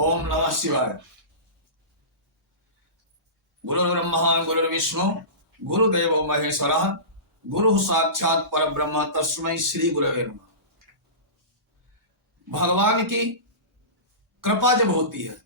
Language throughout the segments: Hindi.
ओम नमः शिवाय। गुरुर्ब्रह्मा गुरुर्विष्णु गुरुदेवो महेश्वरः गुरु साक्षात परब्रह्म तस्मै श्री गुरवे नमः। भगवान की कृपा जब होती है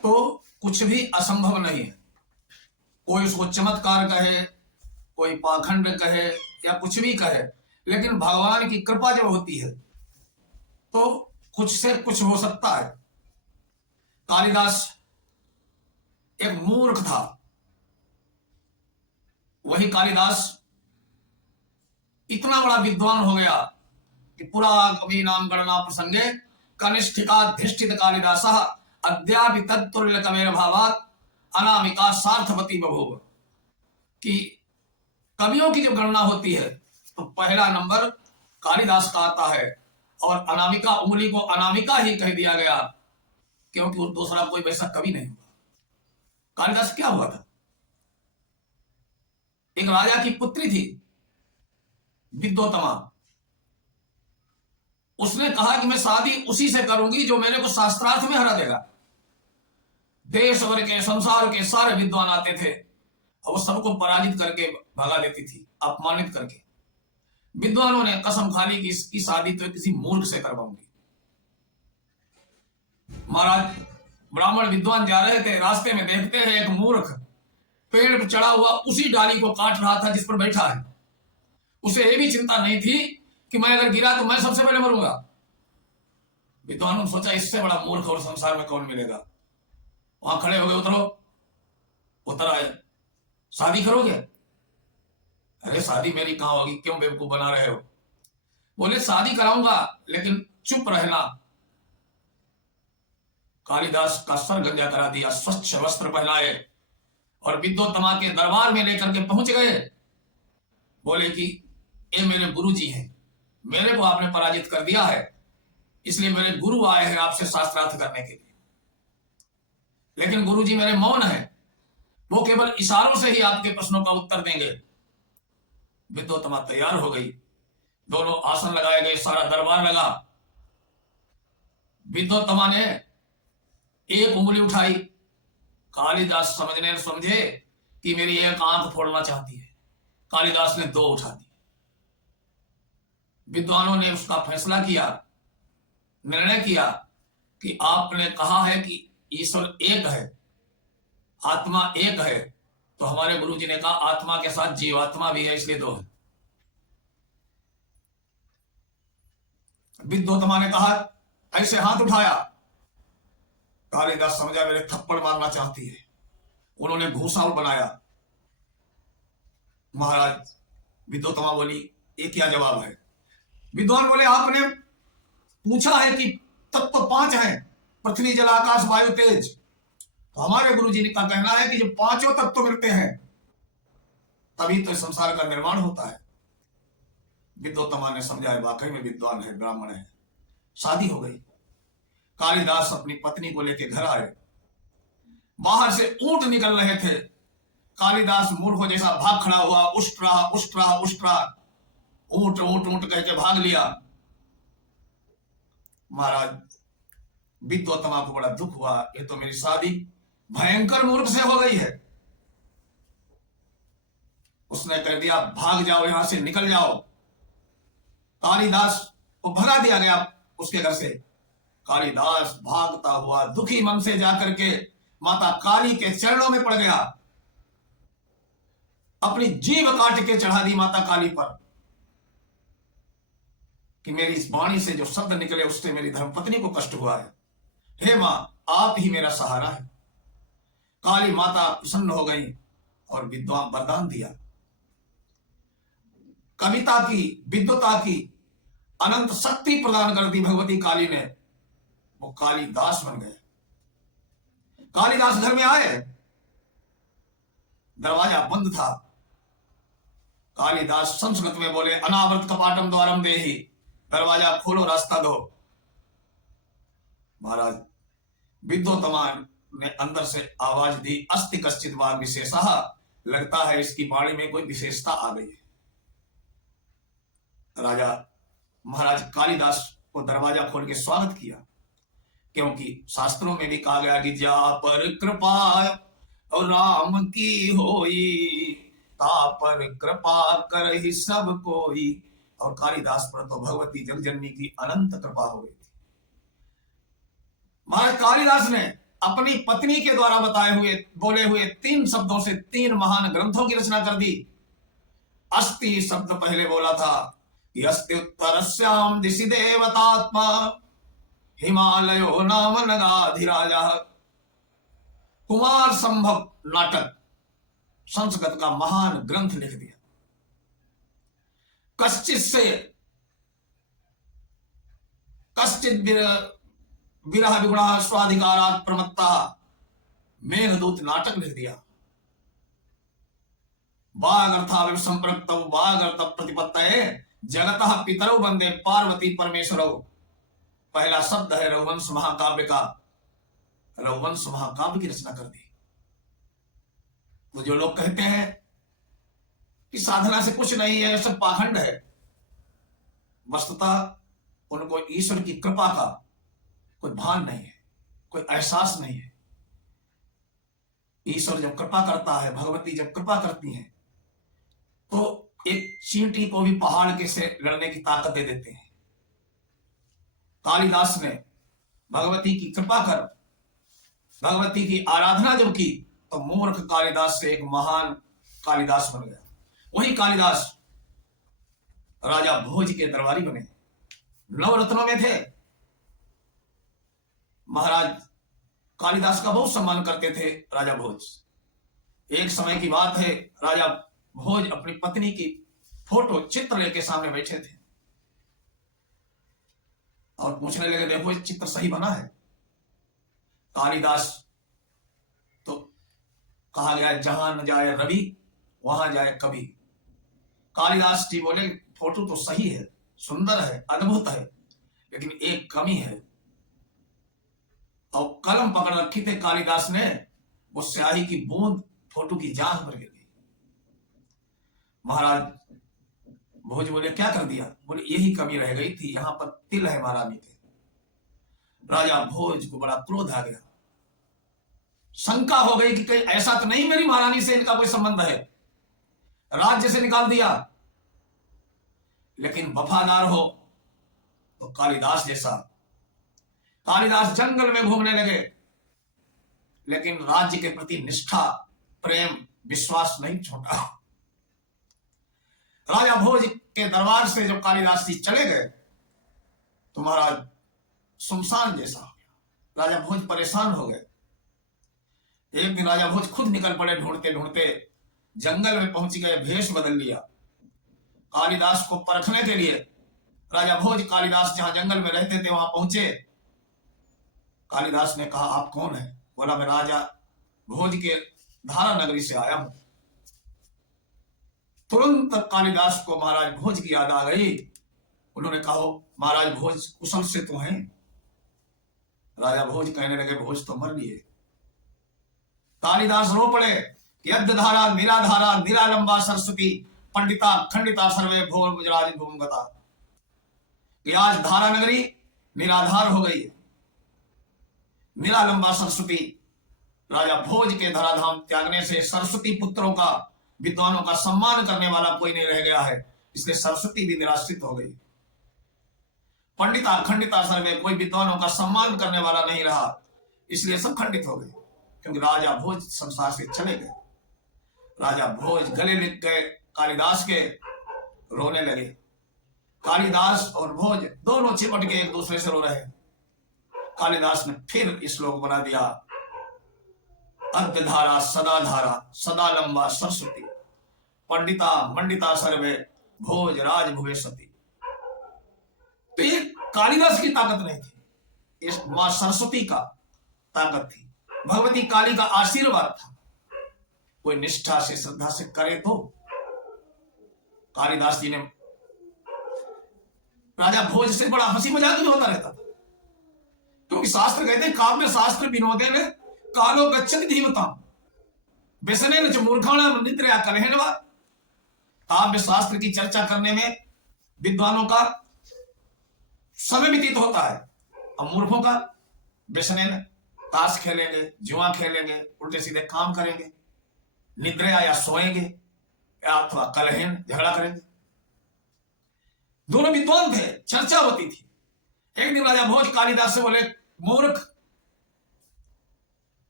तो कुछ भी असंभव नहीं है। कोई उसको चमत्कार कहे, कोई पाखंड कहे या कुछ भी कहे, लेकिन भगवान की कृपा जब होती है तो कुछ से कुछ हो सकता है। कालिदास एक मूर्ख था। वही कालिदास इतना बड़ा विद्वान हो गया कि पुरा कवि नाम गणना प्रसंगे कनिष्ठिकाधिष्ठित कालिदास अद्यापि तत्तुल्य कवेर भावात अनामिका सार्थवती बभूव। कि कवियों की जब गणना होती है तो पहला नंबर कालिदास का आता है, और अनामिका उंगली को अनामिका ही कह दिया गया क्योंकि वो दूसरा कोई वैसा कवि नहीं हुआ। कालिदास क्या हुआ था? एक राजा की पुत्री थी विद्योतमा। उसने कहा कि मैं शादी उसी से करूंगी जो मेरे को शास्त्रार्थ में हरा देगा। देश भर के संसार के सारे विद्वान आते थे और वो सबको पराजित करके भगा देती थी, अपमानित करके। विद्वानों ने कसम खा ली कि इसकी शादी तो किसी मूर्ख से करवाऊंगी। महाराज ब्राह्मण विद्वान जा रहे थे, रास्ते में देखते हैं एक मूर्ख पेड़ पर चढ़ा हुआ उसी डाली को काट रहा था जिस पर बैठा है। उसे ये भी चिंता नहीं थी कि मैं अगर गिरा तो मैं सबसे पहले मरूंगा। विद्वानों ने सोचा इससे बड़ा मूर्ख और संसार में कौन मिलेगा। वहां खड़े हो गए, उतरो। उतर आए। शादी करोगे? अरे शादी मेरी कहां होगी, क्यों बेवकूफ बना रहे हो? बोले शादी कराऊंगा लेकिन चुप रहना। कालिदास का सर गंजा करा दिया, स्वच्छ वस्त्र पहनाए और विद्योत्तमा के दरबार में लेकर के पहुंच गए। बोले कि ये मेरे गुरु जी हैं, मेरे को आपने पराजित कर दिया है, इसलिए मेरे गुरु आए हैं आपसे शास्त्रार्थ करने के लिए। लेकिन गुरु जी मेरे मौन हैं, वो केवल इशारों से ही आपके प्रश्नों का उत्तर देंगे। विद्योत्तमा तैयार हो गई, दोनों आसन लगाए गए, सारा दरबार लगा। विद्योत्तमा ने एक उंगली उठाई। कालिदास समझे कि मेरी एक आंख फोड़ना चाहती है। कालिदास ने दो उठा दी। विद्वानों ने उसका फैसला किया, निर्णय किया कि आपने कहा है कि ईश्वर एक है, आत्मा एक है, तो हमारे गुरु जी ने कहा आत्मा के साथ जीवात्मा भी है, इसलिए दो है। विद्योत्तमा ने कहा, ऐसे हाथ उठाया। कालिदास समझा मेरे थप्पड़ मारना चाहती है। उन्होंने घूंसाव बनाया। महाराज विद्योत्तमा बोली ये क्या जवाब है? विद्वान बोले आपने पूछा है कि तत्व पांच हैं, पृथ्वी जल आकाश वायु तेज। तो हमारे गुरु जी का कहना है कि जब पांचों तत्व मिलते हैं तभी तो संसार का निर्माण होता है। विद्योत्तमा ने समझा वाकई में विद्वान है, ब्राह्मण है। शादी हो गई। कालिदास अपनी पत्नी को लेकर घर आए। बाहर से ऊंट निकल रहे थे। कालिदास मूर्खों जैसा भाग खड़ा हुआ, उष्ट रहा उष्ट रहा उष्ट रहा। ऊंट ऊंट ऊंट कह के भाग लिया। महाराज विद्योत्तमा को बड़ा दुख हुआ, ये तो मेरी शादी भयंकर मूर्ख से हो गई है। उसने कह दिया भाग जाओ, यहां से निकल जाओ। कालिदास को भगा दिया गया उसके घर से। कालिदास भागता हुआ दुखी मन से जाकर के माता काली के चरणों में पड़ गया। अपनी जीभ काट के चढ़ा दी माता काली पर कि मेरी इस वाणी से जो शब्द निकले उससे मेरी धर्मपत्नी को कष्ट हुआ है। हे मां, आप ही मेरा सहारा है। काली माता प्रसन्न हो गई और विद्वान वरदान दिया। कविता की, विद्वता की अनंत शक्ति प्रदान कर दी भगवती काली ने। वो कालिदास बन गए। कालिदास घर में आए, दरवाजा बंद था। कालिदास संस्कृत में बोले अनावृत कपाटम द्वारम देहि, दरवाजा खोलो, रास्ता दो। महाराज विद्योत्तमा ने अंदर से आवाज दी, अस्ति कश्चित वा विशेषः, लगता है इसकी वाणी में कोई विशेषता आ गई है। राजा महाराज कालिदास को दरवाजा खोल के स्वागत किया। क्योंकि शास्त्रों में भी कहा गया कि जा पर कृपा और राम की होई, ता पर कृपा कर ही सब कोई। और कालिदास पर तो भगवती जगजननी की अनंत कृपा हो गई थी। महाराज कालिदास ने अपनी पत्नी के द्वारा बताए हुए बोले हुए 3 शब्दों से 3 महान ग्रंथों की रचना कर दी। अस्ति शब्द पहले बोला था कि अस्ति उत्तरस्याम दिशि देवतात्मा हिमालयो नाम नगाधिराजा। कुमार संभव नाटक संस्कृत का महान ग्रंथ लिख दिया। कश्चित विरह विगुणा स्वाधिकारात् प्रमत्ता मेघदूत नाटक लिख दिया। बाघ अर्थात संप्रक्त बाघ अर्थ प्रतिपत्तये जगतः पितरौ वंदे पार्वती परमेश्वरौ। पहला शब्द है रघुवंश महाकाव्य का। रघुवंश महाकाव्य की रचना कर दी। तो जो लोग कहते हैं कि साधना से कुछ नहीं है, सब पाखंड है, वस्तुतः उनको ईश्वर की कृपा का कोई भान नहीं है, कोई एहसास नहीं है। ईश्वर जब कृपा करता है, भगवती जब कृपा करती हैं, तो एक चींटी को भी पहाड़ के से लड़ने की ताकत दे देते हैं। कालिदास ने भगवती की कृपा कर भगवती की आराधना जब की, तो मूर्ख कालिदास से एक महान कालिदास बन गया। वही कालिदास राजा भोज के दरबारी बने, नवरत्नों में थे। महाराज कालिदास का बहुत सम्मान करते थे राजा भोज। एक समय की बात है, राजा भोज अपनी पत्नी की फोटो चित्र लेके सामने बैठे थे और पूछने लगे, देखो चित्र सही बना है? कालिदास तो कहा गया जहां न जाए रवि वहां जाए कवि। कालिदास जी बोले फोटो तो सही है, सुंदर है, अद्भुत है, लेकिन एक कमी है। और कलम पकड़ रखी थे कालिदास ने, वो स्याही की बूंद फोटो की जांघ पर गिर गई। महाराज भोज बोले क्या कर दिया? बोले यही कमी रह गई थी, यहां पर तिल है महारानी के। राजा भोज को बड़ा क्रोध आ गया, शंका हो गई कि कहीं ऐसा तो नहीं मेरी महारानी से इनका कोई संबंध है। राज्य से निकाल दिया। लेकिन वफादार हो तो कालिदास जैसा। कालिदास जंगल में घूमने लगे, लेकिन राज्य के प्रति निष्ठा, प्रेम, विश्वास नहीं छोड़ा। राजा भोज के दरबार से जब कालिदास जी चले गए तो महाराज सुनसान जैसा हो गया। राजा भोज परेशान हो गए। एक दिन राजा भोज खुद निकल पड़े, ढूंढते ढूंढते जंगल में पहुंच गए, भेष बदल लिया कालिदास को परखने के लिए। राजा भोज कालिदास जहां जंगल में रहते थे वहां पहुंचे। कालिदास ने कहा आप कौन है? बोला मैं राजा भोज के धारा नगरी से आया हूं। तुरंत कालिदास को महाराज भोज की याद आ गई। उन्होंने कहा महाराज भोज कुशल से तो हैं? राजा भोज कहने लगे भोज तो मर लिए। कालिदास रो पड़े, यद्य धारा निराधारा निरालंबा सरस्वती पंडिता खंडिता सर्वे भोर गुजराज भूमगता। कि आज धारा नगरी निराधार हो गई है, निरालंबा सरस्वती। राजा भोज के धराधाम त्यागने से सरस्वती पुत्रों का, विद्वानों का सम्मान करने वाला कोई नहीं रह गया है, इसलिए सरस्वती भी निराश्रित हो गई। पंडिता खंडिता सर्वे, कोई विद्वानों का सम्मान करने वाला नहीं रहा, इसलिए सब खंडित हो गए, क्योंकि राजा भोज संसार से चले गए। राजा भोज गले लिख गए कालिदास के, रोने लगे। कालिदास और भोज दोनों चिपट के एक दूसरे से रो रहे। कालिदास ने फिर श्लोक बना दिया, अद्य धारा सदा धारा सदा लंबा सरस्वती पंडिता मंडिता सर्वे भोज राज भुवे सती। तो ये कालिदास की ताकत नहीं थी, इस मां सरस्वती का ताकत थी, भगवती काली का आशीर्वाद था। कोई निष्ठा से श्रद्धा से करे तो। कालिदास जी ने, राजा भोज से बड़ा हंसी मजाक भी होता रहता था, क्योंकि शास्त्र कहते हैं काव्य शास्त्र विनोदे ने कालो गच्छति धीमताम व्यसनेन च मूर्खाणाम निद्रया कलहेनवा। काव्य शास्त्र की चर्चा करने में विद्वानों का समय व्यतीत होता है और मूर्खों का बेसने ताश खेलेंगे, जुआ खेलेंगे, उल्टे सीधे काम करेंगे, निद्रा या सोएंगे, या अथवा कलह झगड़ा करेंगे। दोनों विद्वान थे, चर्चा होती थी। एक दिन राजा भोज कालिदास से बोले, मूर्ख।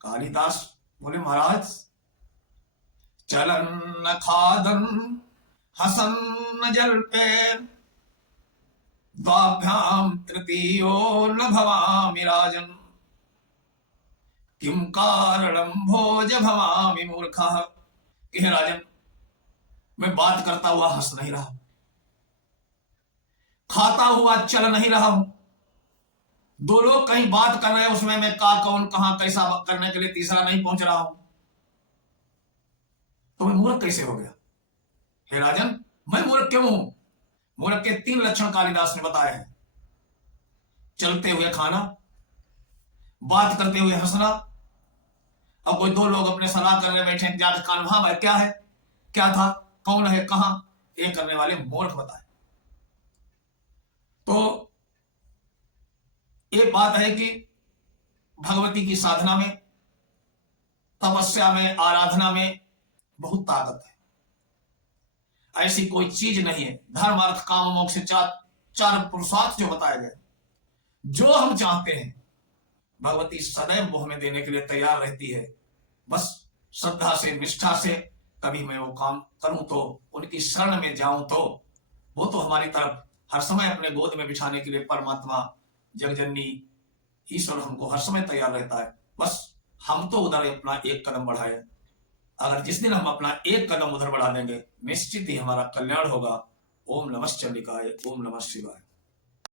कालिदास बोले, महाराज, चलन न खादन हसन न जल पे, द्वाभ्याम तृतीयो न भवामि राजन, किम कारणम भोज भवामि मूर्खः। कि हे राजन, मैं बात करता हुआ हंस नहीं रहा, खाता हुआ चल नहीं रहा हूं। दो लोग कहीं बात कर रहे हैं, उसमें मैं का कौन कहां कैसा करने के लिए तीसरा नहीं पहुंच रहा हूं, तो मैं मूर्ख कैसे हो गया? हे राजन, मैं मूर्ख क्यों हूं? मूर्ख के 3 लक्षण कालिदास ने बताए हैं। चलते हुए खाना, बात करते हुए हंसना। अब कोई 2 लोग अपने सलाह करने बैठे, जाकर कान वहां भाई क्या है, क्या था, कौन है, कहां, ये करने वाले मूर्ख बताए। तो एक बात है कि भगवती की साधना में, तपस्या में, आराधना में बहुत ताकत है। ऐसी कोई चीज नहीं है। धर्म अर्थ काम मोक्ष 4 पुरुषार्थ जो बताए गए, जो हम चाहते हैं भगवती सदैव वो हमें देने के लिए तैयार रहती है। बस श्रद्धा से, निष्ठा से कभी मैं वो काम करूं तो, उनकी शरण में जाऊं तो, वो तो हमारी तरफ हर समय अपने गोद में बिछाने के लिए परमात्मा जगजननी ईश्वर हमको हर समय तैयार रहता है। बस हम तो उधर अपना एक कदम बढ़ाए। अगर जिस दिन हम अपना एक कदम उधर बढ़ा देंगे, निश्चित ही हमारा कल्याण होगा। ओम नमः चंडिकाय, ओम नमः शिवाय।